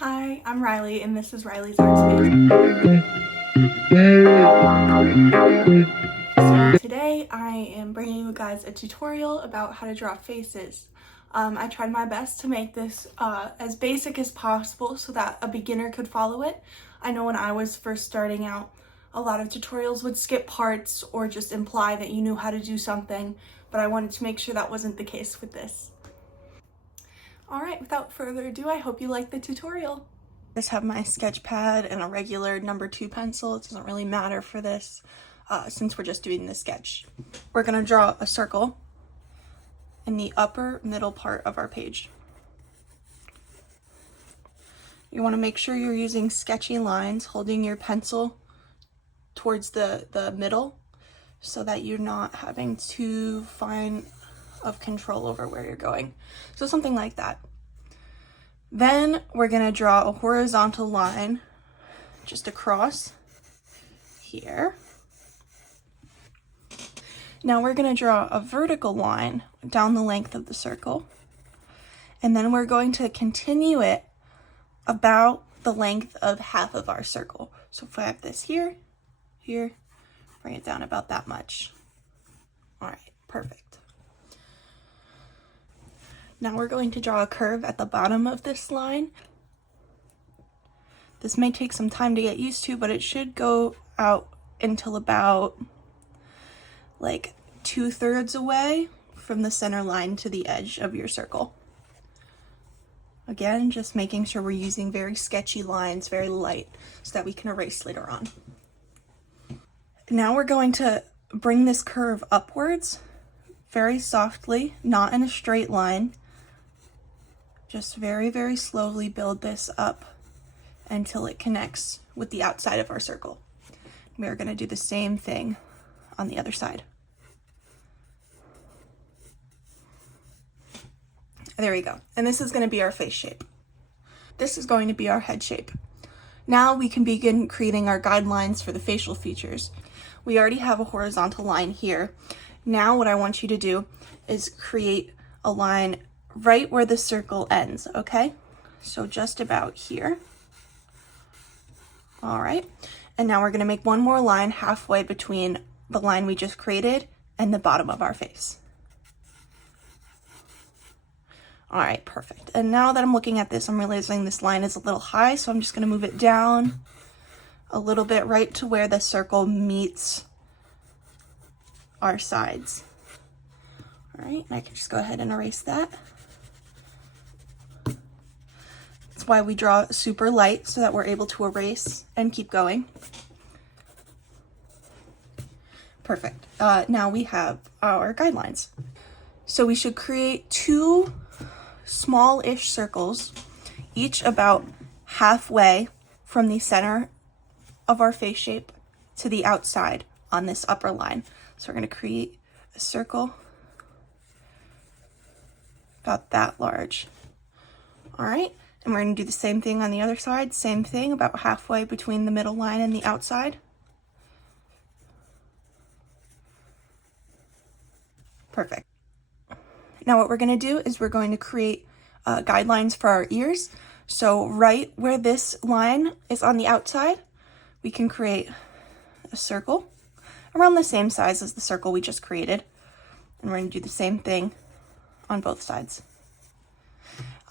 Hi, I'm Riley, and this is Riley's Art Space. So today I am bringing you guys a tutorial about how to draw faces. I tried my best to make this as basic as possible so that a beginner could follow it. I know when I was first starting out, a lot of tutorials would skip parts or just imply that you knew how to do something, but I wanted to make sure that wasn't the case with this. Alright, without further ado, I hope you like the tutorial. I just have my sketch pad and a regular number 2 pencil. It doesn't really matter for this since we're just doing the sketch. We're going to draw a circle in the upper middle part of our page. You want to make sure you're using sketchy lines, holding your pencil towards the middle so that you're not having too fine of control over where you're going. So something like that. Then we're going to draw a horizontal line just across here. Now we're going to draw a vertical line down the length of the circle. And then we're going to continue it about the length of half of our circle. So if I have this here, bring it down about that much. All right, perfect. Now we're going to draw a curve at the bottom of this line. This may take some time to get used to, but it should go out until about like 2/3 away from the center line to the edge of your circle. Again, just making sure we're using very sketchy lines, very light, so that we can erase later on. Now we're going to bring this curve upwards very softly, not in a straight line. Just very, very slowly build this up until it connects with the outside of our circle. We're going to do the same thing on the other side. There we go. And this is going to be our face shape. This is going to be our head shape. Now we can begin creating our guidelines for the facial features. We already have a horizontal line here. Now what I want you to do is create a line right where the circle ends, okay? So just about here. All right. And now we're going to make one more line halfway between the line we just created and the bottom of our face. All right, perfect. And now that I'm looking at this, I'm realizing this line is a little high, so I'm just going to move it down a little bit right to where the circle meets our sides. All right, and I can just go ahead and erase that. That's why we draw super light, so that we're able to erase and keep going. Perfect. Now we have our guidelines. So we should create 2 small-ish circles, each about halfway from the center of our face shape to the outside on this upper line. So we're going to create a circle about that large. All right, and we're going to do the same thing on the other side. Same thing, about halfway between the middle line and the outside. Perfect. Now what we're going to do is we're going to create guidelines for our ears. So right where this line is on the outside, we can create a circle around the same size as the circle we just created. And we're going to do the same thing on both sides.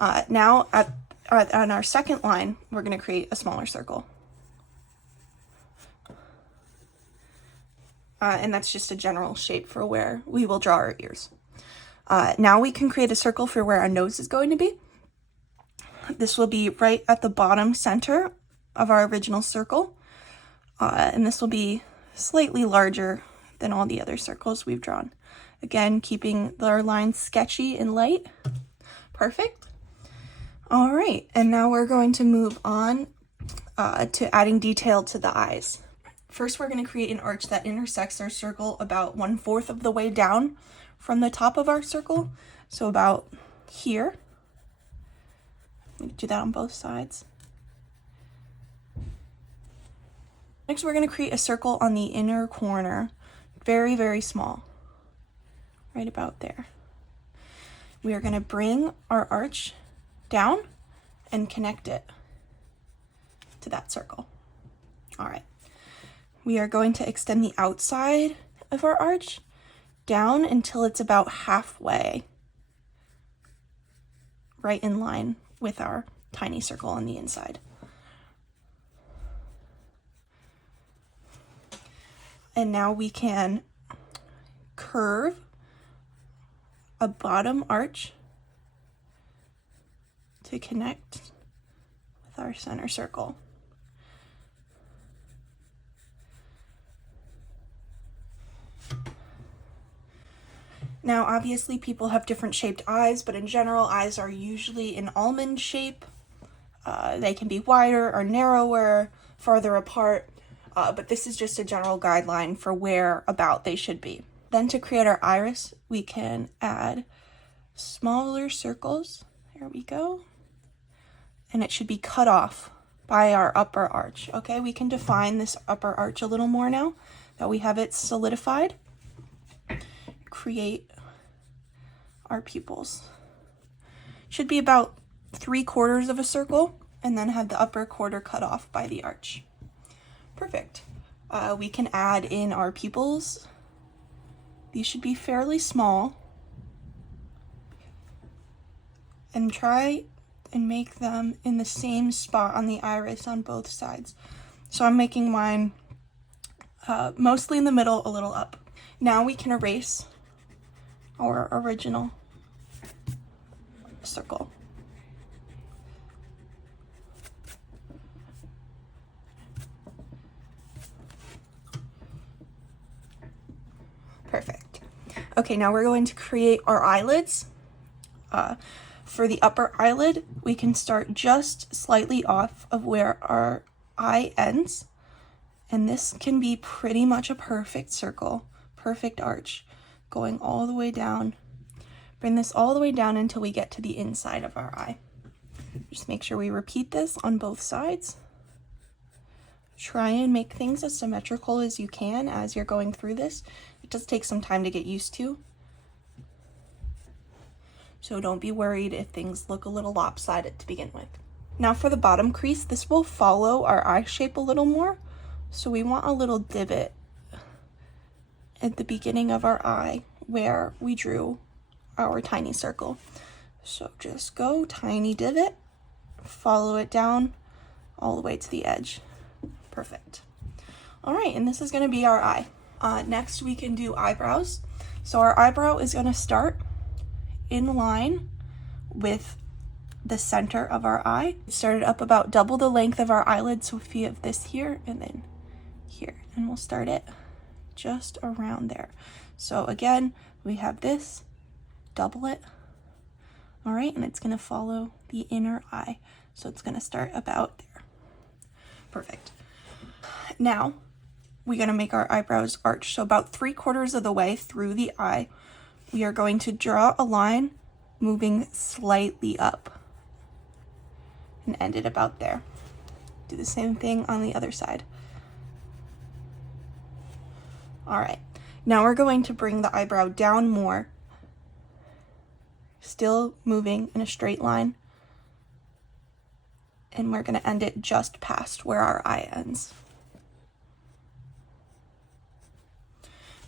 Now on our second line, we're going to create a smaller circle. And that's just a general shape for where we will draw our ears. Now we can create a circle for where our nose is going to be. This will be right at the bottom center of our original circle. And this will be slightly larger than all the other circles we've drawn. Again, keeping our lines sketchy and light. Perfect. All right, and now we're going to move on to adding detail to the eyes. First, we're going to create an arch that intersects our circle about 1/4 of the way down from the top of our circle. So about here. Do that on both sides. Next, we're going to create a circle on the inner corner, very, very small, right about there. We are going to bring our arch down and connect it to that circle. All right. We are going to extend the outside of our arch down until it's about halfway, right in line with our tiny circle on the inside. And now we can curve a bottom arch to connect with our center circle. Now, obviously, people have different shaped eyes, but in general, eyes are usually an almond shape. They can be wider or narrower, farther apart, but this is just a general guideline for where about they should be. Then to create our iris, we can add smaller circles. There we go. And it should be cut off by our upper arch. Okay, we can define this upper arch a little more now that we have it solidified. Create our pupils. Should be about 3/4 of a circle, and then have the upper quarter cut off by the arch. Perfect. We can add in our pupils. These should be fairly small. And try and make them in the same spot on the iris on both sides. So I'm making mine mostly in the middle, a little up. Now we can erase our original circle. Perfect. Okay, now we're going to create our eyelids. For the upper eyelid, we can start just slightly off of where our eye ends. And this can be pretty much a perfect circle, perfect arch, going all the way down. Bring this all the way down until we get to the inside of our eye. Just make sure we repeat this on both sides. Try and make things as symmetrical as you can as you're going through this. It does take some time to get used to. So don't be worried if things look a little lopsided to begin with. Now for the bottom crease, this will follow our eye shape a little more. So we want a little divot at the beginning of our eye where we drew our tiny circle. So just go tiny divot, follow it down all the way to the edge. Perfect. All right, and this is going to be our eye. Next we can do eyebrows. So our eyebrow is going to start in line with the center of our eye. Start it up about double the length of our eyelid. So if you have this here and then here, and we'll start it just around there. So again, we have this, double it. All right, and it's going to follow the inner eye. So it's going to start about there. Perfect. Now we're going to make our eyebrows arch. So about 3/4 of the way through the eye, we are going to draw a line moving slightly up and end it about there. Do the same thing on the other side. All right, now we're going to bring the eyebrow down more, still moving in a straight line, and we're going to end it just past where our eye ends.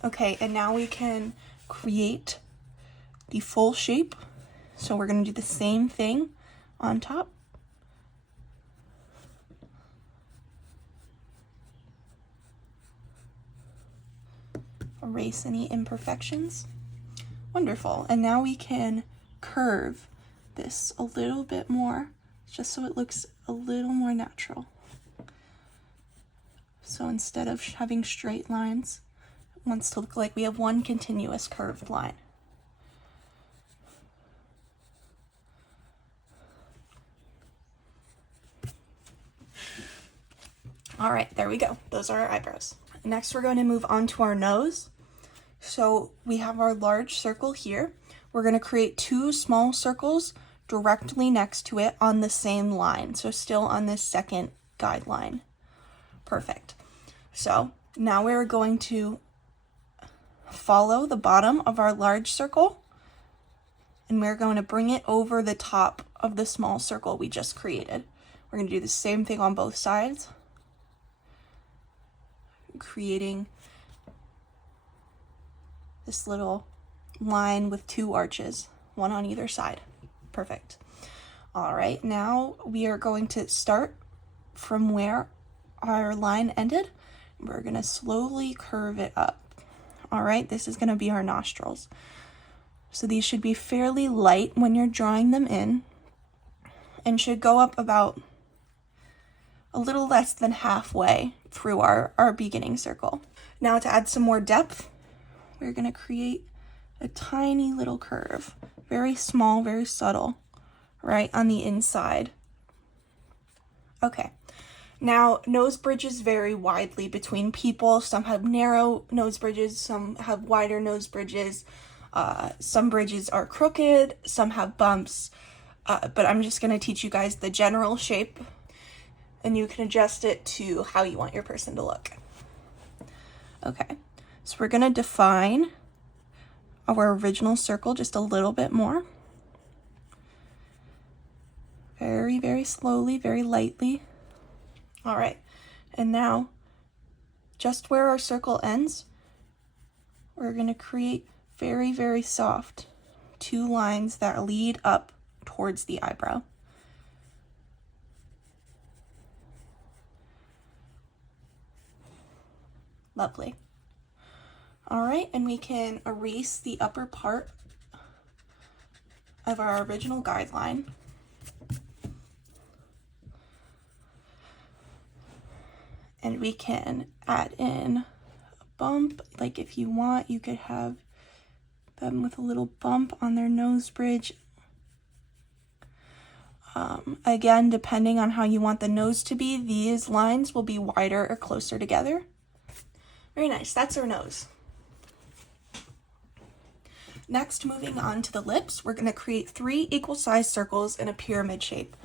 Okay, and now we can create the full shape. So we're going to do the same thing on top. Erase any imperfections. Wonderful. And now we can curve this a little bit more, just so it looks a little more natural. So instead of having straight lines, it wants to look like we have one continuous curved line. All right, there we go. Those are our eyebrows. Next, we're going to move on to our nose. So we have our large circle here. We're going to create 2 small circles directly next to it on the same line. So still on this second guideline. Perfect. So now we're going to follow the bottom of our large circle, and we're going to bring it over the top of the small circle we just created. We're going to do the same thing on both sides, creating this little line with 2 arches, one on either side. Perfect. All right, now we are going to start from where our line ended. We're going to slowly curve it up. All right, this is going to be our nostrils. So these should be fairly light when you're drawing them in and should go up about a little less than halfway through our beginning circle. Now to add some more depth, we're going to create a tiny little curve, very small, very subtle, right on the inside. Okay. Now, nose bridges vary widely between people. Some have narrow nose bridges, some have wider nose bridges. Some bridges are crooked, some have bumps, but I'm just going to teach you guys the general shape, and you can adjust it to how you want your person to look. Okay, so we're going to define our original circle just a little bit more. Very, very slowly, very lightly. All right, and now just where our circle ends, we're going to create very, very soft 2 lines that lead up towards the eyebrow. Lovely. All right, and we can erase the upper part of our original guideline. And we can add in a bump. Like if you want, you could have them with a little bump on their nose bridge. Again, depending on how you want the nose to be, these lines will be wider or closer together. Very nice, that's our nose. Next, moving on to the lips, we're gonna create 3 equal sized circles in a pyramid shape.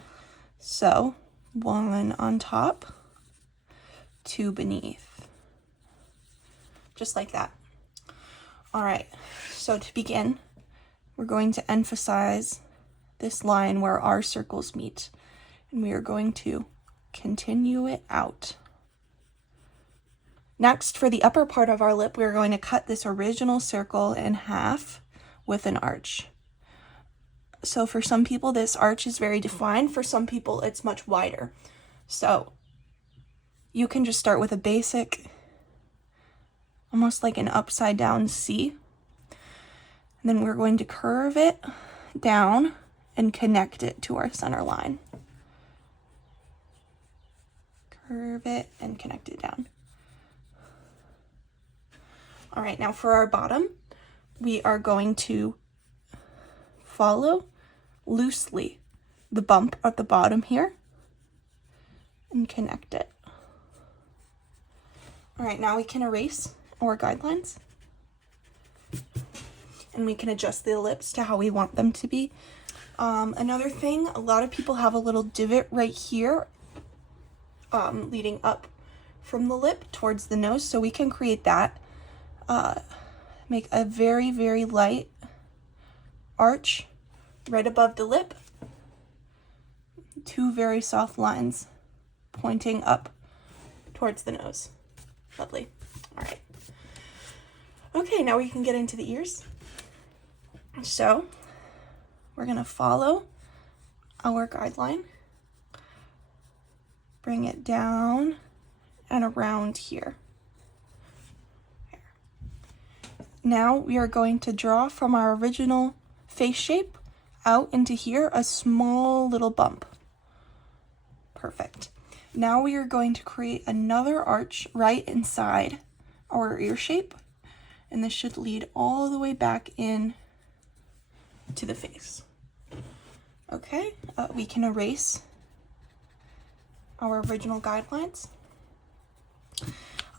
So, 1 on top, 2 beneath, just like that. All right, so to begin, we're going to emphasize this line where our circles meet, and we are going to continue it out. Next, for the upper part of our lip, we're going to cut this original circle in half with an arch. So for some people, this arch is very defined. For some people, it's much wider. So you can just start with a basic, almost like an upside down C. And then we're going to curve it down and connect it to our center line. Curve it and connect it down. All right, now for our bottom, we are going to follow loosely the bump at the bottom here and connect it. All right, now we can erase our guidelines and we can adjust the lips to how we want them to be. Another thing, a lot of people have a little divot right here leading up from the lip towards the nose, so we can create that. Make a very, very light arch right above the lip. 2 very soft lines pointing up towards the nose. Lovely. All right. Okay, now we can get into the ears. So we're going to follow our guideline, bring it down and around here. Now we are going to draw from our original face shape out into here a small little bump. Perfect. Now we are going to create another arch right inside our ear shape, and this should lead all the way back in to the face. Okay, we can erase our original guidelines.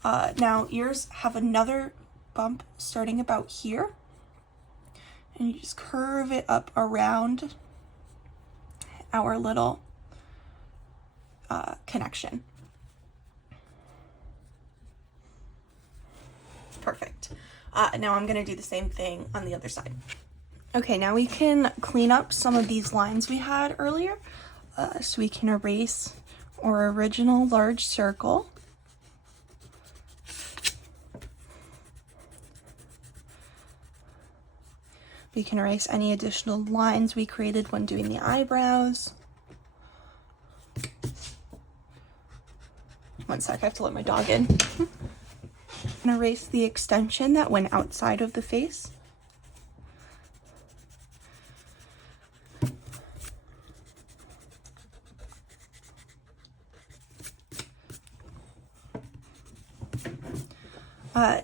Now ears have another bump starting about here, and you just curve it up around our little connection. Perfect. Now I'm going to do the same thing on the other side. Okay, now we can clean up some of these lines we had earlier. So we can erase our original large circle. We can erase any additional lines we created when doing the eyebrows. One sec, I have to let my dog in. And erase the extension that went outside of the face.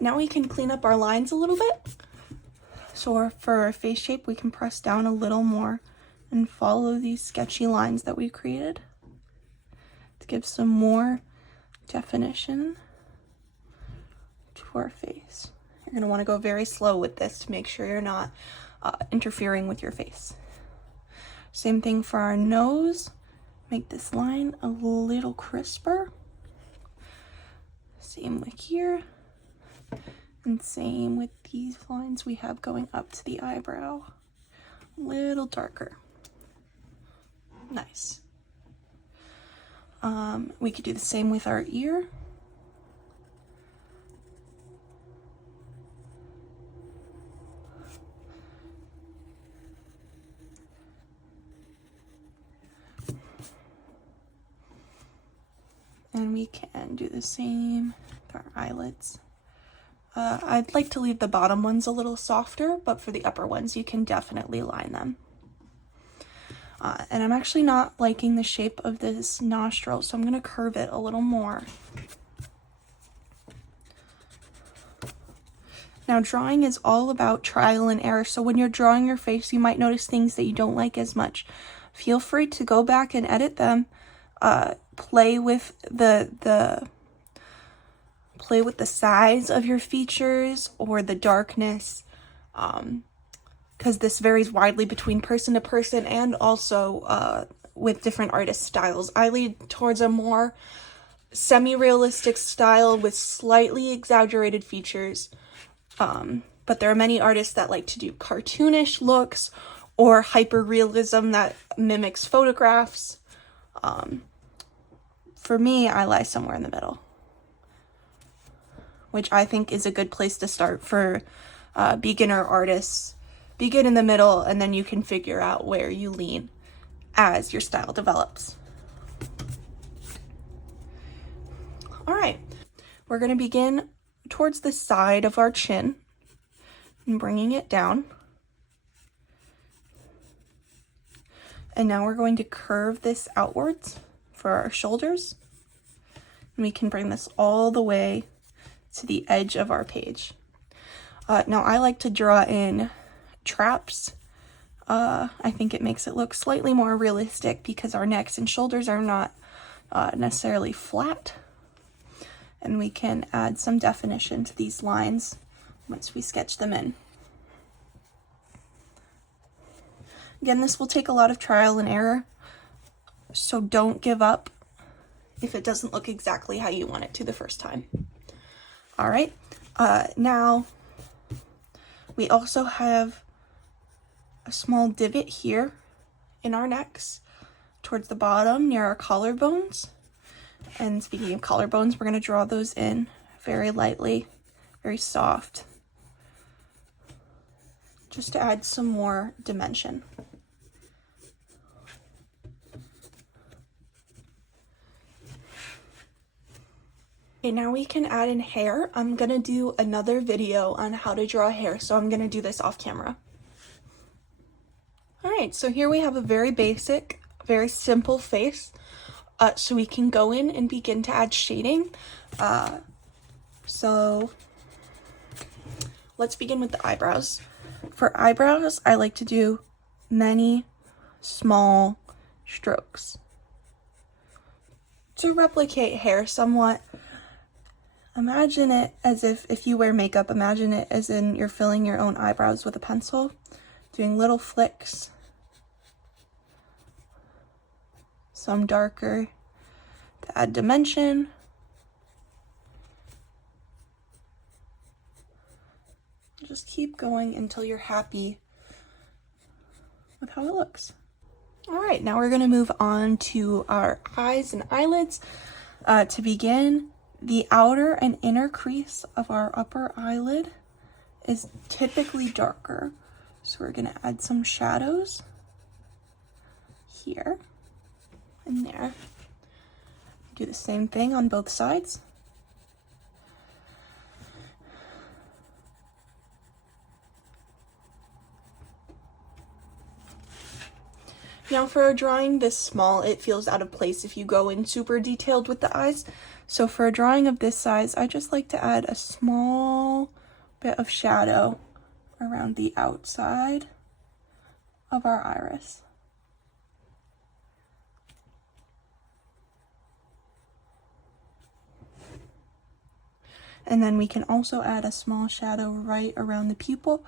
Now we can clean up our lines a little bit. So for our face shape, we can press down a little more and follow these sketchy lines that we created to give some more definition to our face. You're going to want to go very slow with this to make sure you're not interfering with your face. Same thing for our nose. Make this line a little crisper. Same with here. And same with these lines we have going up to the eyebrow. A little darker. Nice. We could do the same with our ear. And we can do the same with our eyelids. I'd like to leave the bottom ones a little softer, but for the upper ones, you can definitely line them. And I'm actually not liking the shape of this nostril, so I'm going to curve it a little more. Now, drawing is all about trial and error, so when you're drawing your face, you might notice things that you don't like as much. Feel free to go back and edit them, play with the size of your features or the darkness, because this varies widely between person to person and also with different artist styles. I lead towards a more semi-realistic style with slightly exaggerated features, but there are many artists that like to do cartoonish looks or hyper-realism that mimics photographs. For me, I lie somewhere in the middle, which I think is a good place to start for beginner artists. Begin in the middle, and then you can figure out where you lean as your style develops. All right, we're going to begin towards the side of our chin and bringing it down. And now we're going to curve this outwards for our shoulders. And we can bring this all the way to the edge of our page. Now I like to draw in traps. I think it makes it look slightly more realistic because our necks and shoulders are not necessarily flat. And we can add some definition to these lines once we sketch them in. Again, this will take a lot of trial and error, so don't give up if it doesn't look exactly how you want it to the first time. All right, now we also have a small divot here in our necks towards the bottom near our collarbones. And speaking of collarbones, we're going to draw those in very lightly, very soft, just to add some more dimension. Okay, now we can add in hair. I'm going to do another video on how to draw hair, so I'm going to do this off camera. All right, so here we have a very basic, very simple face. So we can go in and begin to add shading. So let's begin with the eyebrows. For eyebrows, I like to do many small strokes. To replicate hair somewhat, imagine it as if you wear makeup, imagine it as in you're filling your own eyebrows with a pencil, doing little flicks. Some darker to add dimension. Just keep going until you're happy with how it looks. All right, now we're gonna move on to our eyes and eyelids. To begin, the outer and inner crease of our upper eyelid is typically darker. So we're gonna add some shadows here and there. Do the same thing on both sides. Now for a drawing this small, it feels out of place if you go in super detailed with the eyes. So for a drawing of this size, I just like to add a small bit of shadow around the outside of our iris. And then we can also add a small shadow right around the pupil,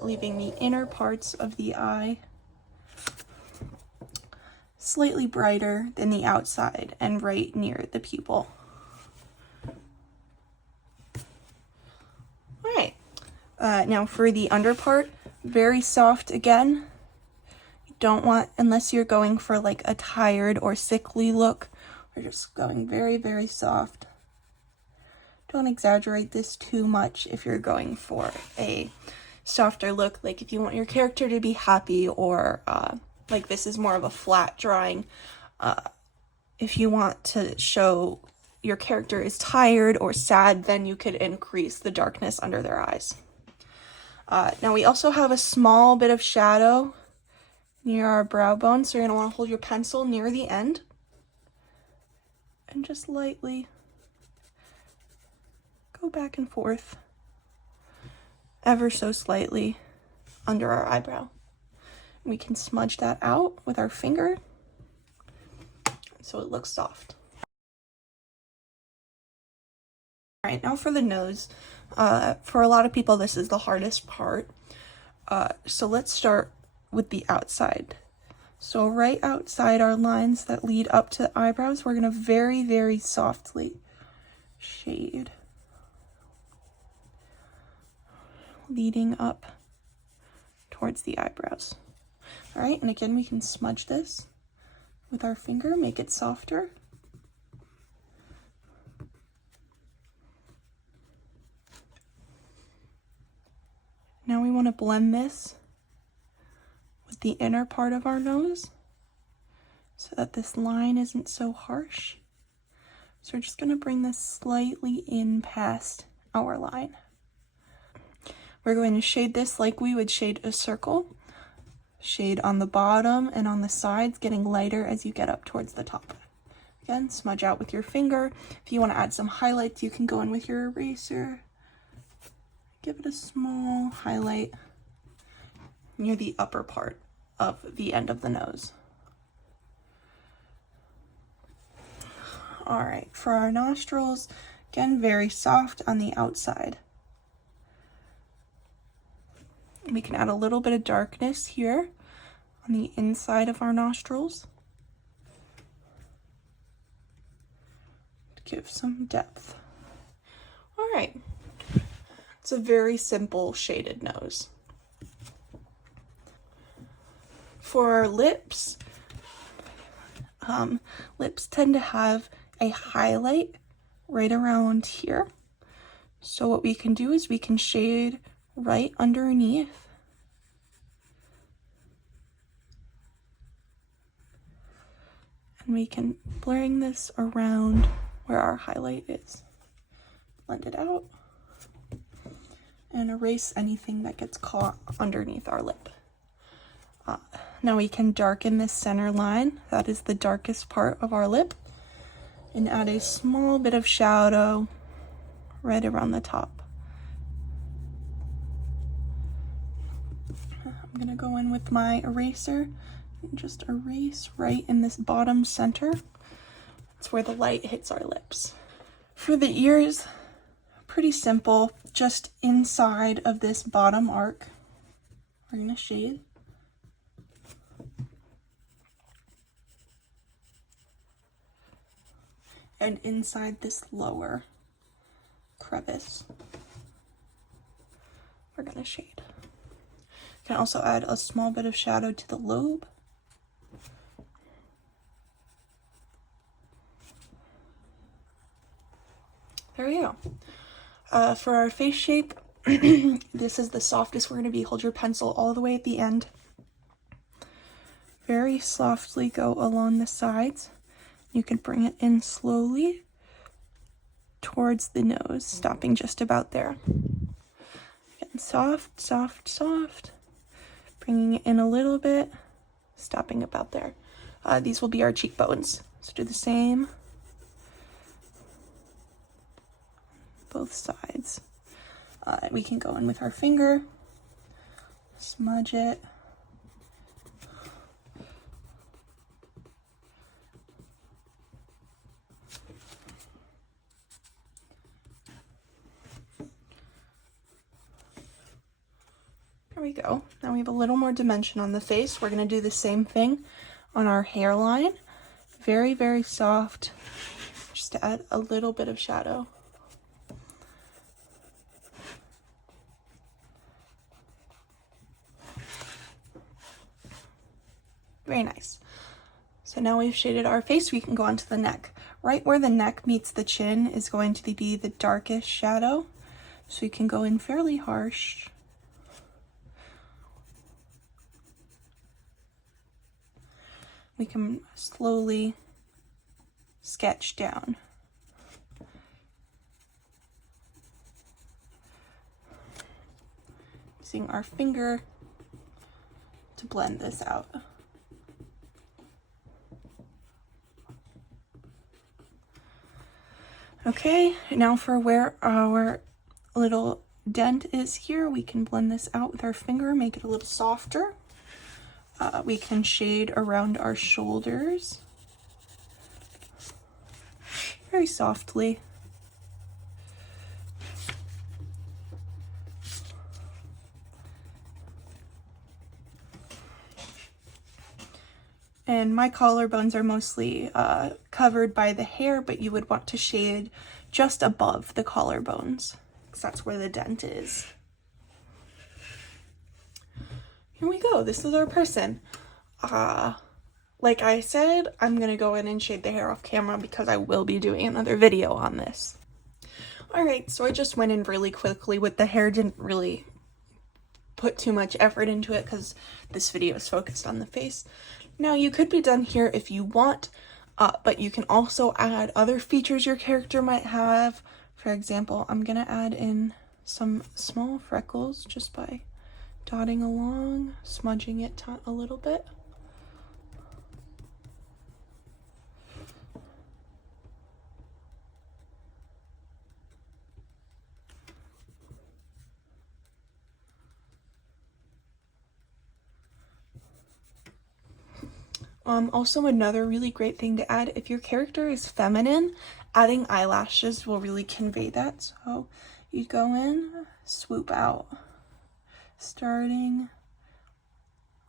leaving the inner parts of the eye slightly brighter than the outside and right near the pupil. All right, now for the under part, very soft again. You don't want, unless you're going for like a tired or sickly look, we're just going very, very soft. Don't exaggerate this too much if you're going for a softer look, like if you want your character to be happy, or like this is more of a flat drawing. If you want to show your character is tired or sad, then you could increase the darkness under their eyes. Now we also have a small bit of shadow near our brow bone, so you're going to want to hold your pencil near the end and just lightly go back and forth ever so slightly under our eyebrow. We can smudge that out with our finger so it looks soft. All right, now for the nose. For a lot of people, this is the hardest part. So let's start with the outside. So right outside our lines that lead up to the eyebrows, we're gonna very, very softly shade, leading up towards the eyebrows. All right, and again, we can smudge this with our finger, make it softer. Now we want to blend this with the inner part of our nose so that this line isn't so harsh. So we're just going to bring this slightly in past our line. We're going to shade this like we would shade a circle. Shade on the bottom and on the sides, getting lighter as you get up towards the top. Again, smudge out with your finger. If you want to add some highlights, you can go in with your eraser. Give it a small highlight near the upper part of the end of the nose. All right, for our nostrils, again, very soft on the outside. We can add a little bit of darkness here on the inside of our nostrils to give some depth. All right, it's a very simple shaded nose. For our lips, lips tend to have a highlight right around here. So what we can do is we can shade right underneath. And we can bring this around where our highlight is. Blend it out and erase anything that gets caught underneath our lip. Now we can darken this center line, that is the darkest part of our lip, and add a small bit of shadow right around the top. I'm gonna go in with my eraser and just erase right in this bottom center. That's where the light hits our lips. For the ears, pretty simple, just inside of this bottom arc, we're gonna shade. And inside this lower crevice, we're gonna shade. You can also add a small bit of shadow to the lobe. There we go. For our face shape, this is the softest we're going to be. Hold your pencil all the way at the end. Very softly go along the sides. You can bring it in slowly towards the nose, stopping just about there. Getting soft, soft, soft. Bringing it in a little bit, stopping about there. These will be our cheekbones. So do the same. Both sides. We can go in with our finger, smudge it. There we go. Now we have a little more dimension on the face. We're going to do the same thing on our hairline. Very, very soft, just to add a little bit of shadow. Very nice. So now we've shaded our face, we can go on to the neck. Right where the neck meets the chin is going to be the darkest shadow. So you can go in fairly harsh. We can slowly sketch down. Using our finger to blend this out. Okay, now for where our little dent is here, we can blend this out with our finger, make it a little softer. We can shade around our shoulders very softly. And my collarbones are mostly covered by the hair, but you would want to shade just above the collarbones, because that's where the dent is. Here we go. This is our person. Like I said, I'm going to go in and shade the hair off camera because I will be doing another video on this. Alright, so I just went in really quickly with the hair. Didn't really put too much effort into it because this video is focused on the face. Now, you could be done here if you want, but you can also add other features your character might have. For example, I'm going to add in some small freckles just by dotting along, smudging it a little bit. Also another really great thing to add, if your character is feminine, adding eyelashes will really convey that. So you go in, swoop out, starting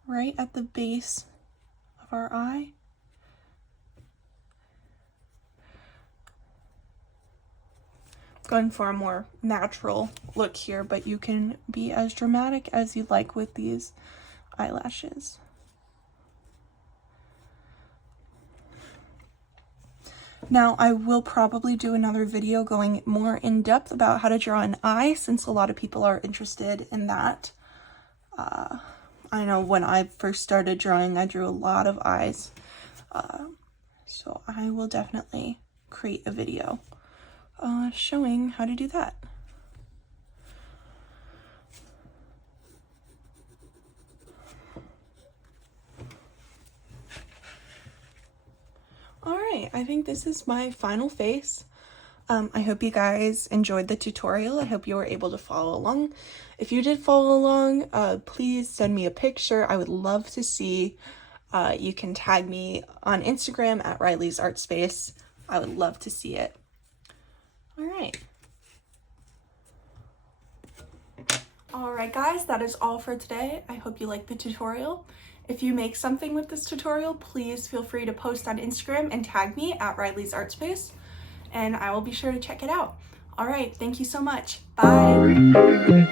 right at the base of our eye. Going for a more natural look here, but you can be as dramatic as you like with these eyelashes. Now, I will probably do another video going more in depth about how to draw an eye, since a lot of people are interested in that. I know when I first started drawing, I drew a lot of eyes. So I will definitely create a video showing how to do that. Alright, I think this is my final face. I hope you guys enjoyed the tutorial. I hope you were able to follow along. If you did follow along, please send me a picture. I would love to see. You can tag me on Instagram at Riley's Art Space. I would love to see it. Alright. Alright guys, that is all for today. I hope you liked the tutorial. If you make something with this tutorial, please feel free to post on Instagram and tag me at Riley's Art Space, and I will be sure to check it out. All right, thank you so much. Bye.